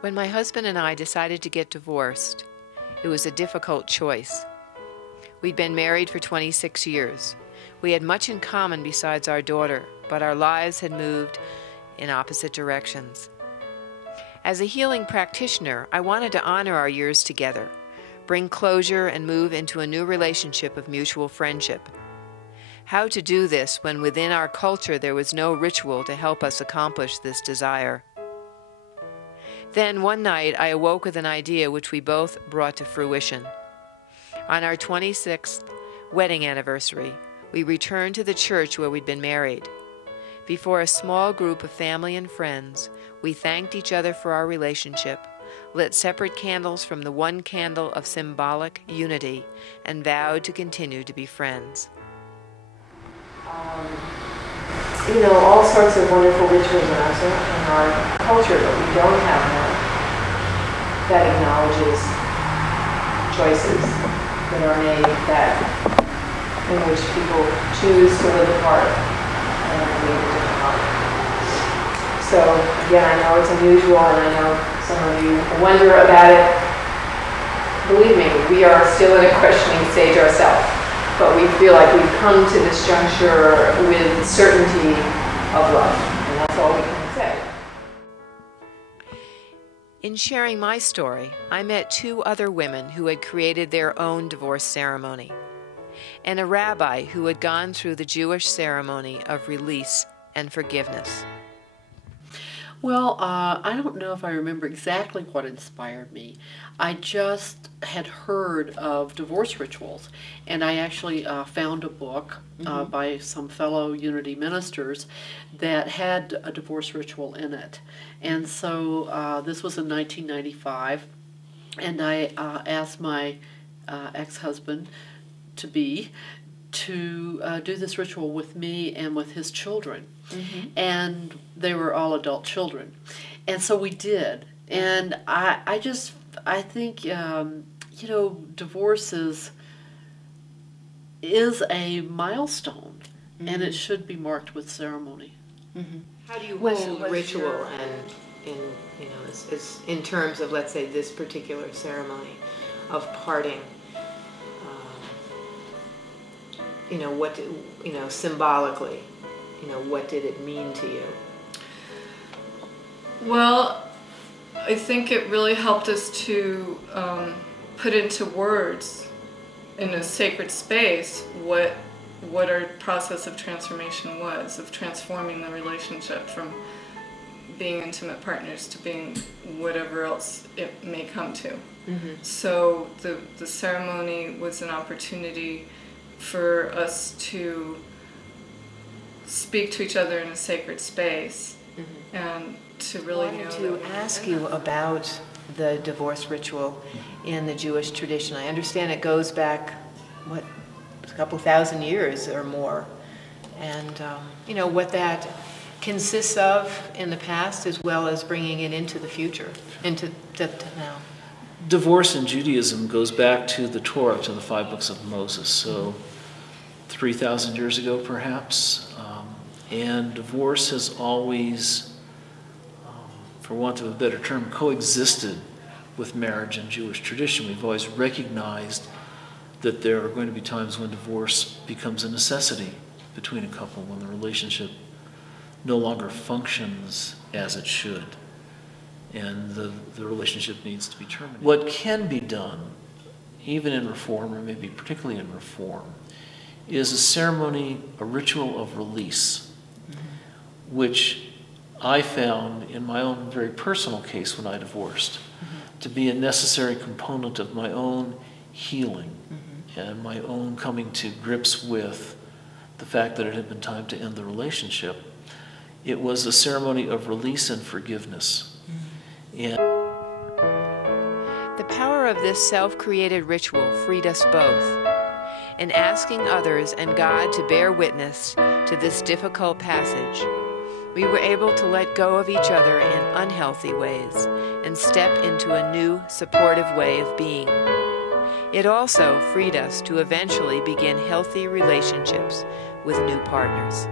When my husband and I decided to get divorced, it was a difficult choice. We'd been married for 26 years. We had much in common besides our daughter, but our lives had moved in opposite directions. As a healing practitioner, I wanted to honor our years together, bring closure, and move into a new relationship of mutual friendship. How to do this when within our culture there was no ritual to help us accomplish this desire? Then one night I awoke with an idea which we both brought to fruition. On our 26th wedding anniversary, we returned to the church where we'd been married. Before a small group of family and friends, we thanked each other for our relationship, lit separate candles from the one candle of symbolic unity, and vowed to continue to be friends. All sorts of wonderful rituals in our culture, but we don't have one that acknowledges choices that are made, in which people choose to live apart and lead a different life. So again, I know it's unusual, and I know some of you wonder about it. Believe me, we are still in a questioning stage ourselves. But we feel like we've come to this juncture with certainty of love, and that's all we can say. In sharing my story, I met two other women who had created their own divorce ceremony, and a rabbi who had gone through the Jewish ceremony of release and forgiveness. Well, I don't know if I remember exactly what inspired me. I just had heard of divorce rituals, and I actually found a book by some fellow Unity ministers that had a divorce ritual in it. And so this was in 1995, and I asked my ex-husband to do this ritual with me and with his children. And they were all adult children. And so we did. And I think, divorce is a milestone, and it should be marked with ceremony. How do you hold ritual in terms of, let's say, this particular ceremony of parting? Symbolically, what did it mean to you? Well, I think it really helped us to put into words in a sacred space what our process of transformation was, of transforming the relationship from being intimate partners to being whatever else it may come to. So the ceremony was an opportunity for us to speak to each other in a sacred space and to really know. To ask you about the divorce ritual in the Jewish tradition. I understand it goes back, a couple thousand years or more, and what that consists of in the past, as well as bringing it into the future, into now. Divorce in Judaism goes back to the Torah, to the 5 books of Moses, so 3,000 years ago perhaps. And divorce has always, for want of a better term, coexisted with marriage in Jewish tradition. We've always recognized that there are going to be times when divorce becomes a necessity between a couple, when the relationship no longer functions as it should, and the relationship needs to be terminated. What can be done, even in Reform, or maybe particularly in Reform, is a ceremony, a ritual of release, which I found in my own very personal case when I divorced to be a necessary component of my own healing and my own coming to grips with the fact that it had been time to end the relationship. It was a ceremony of release and forgiveness. And the power of this self-created ritual freed us both. In asking others and God to bear witness to this difficult passage, we were able to let go of each other in unhealthy ways and step into a new, supportive way of being. It also freed us to eventually begin healthy relationships with new partners.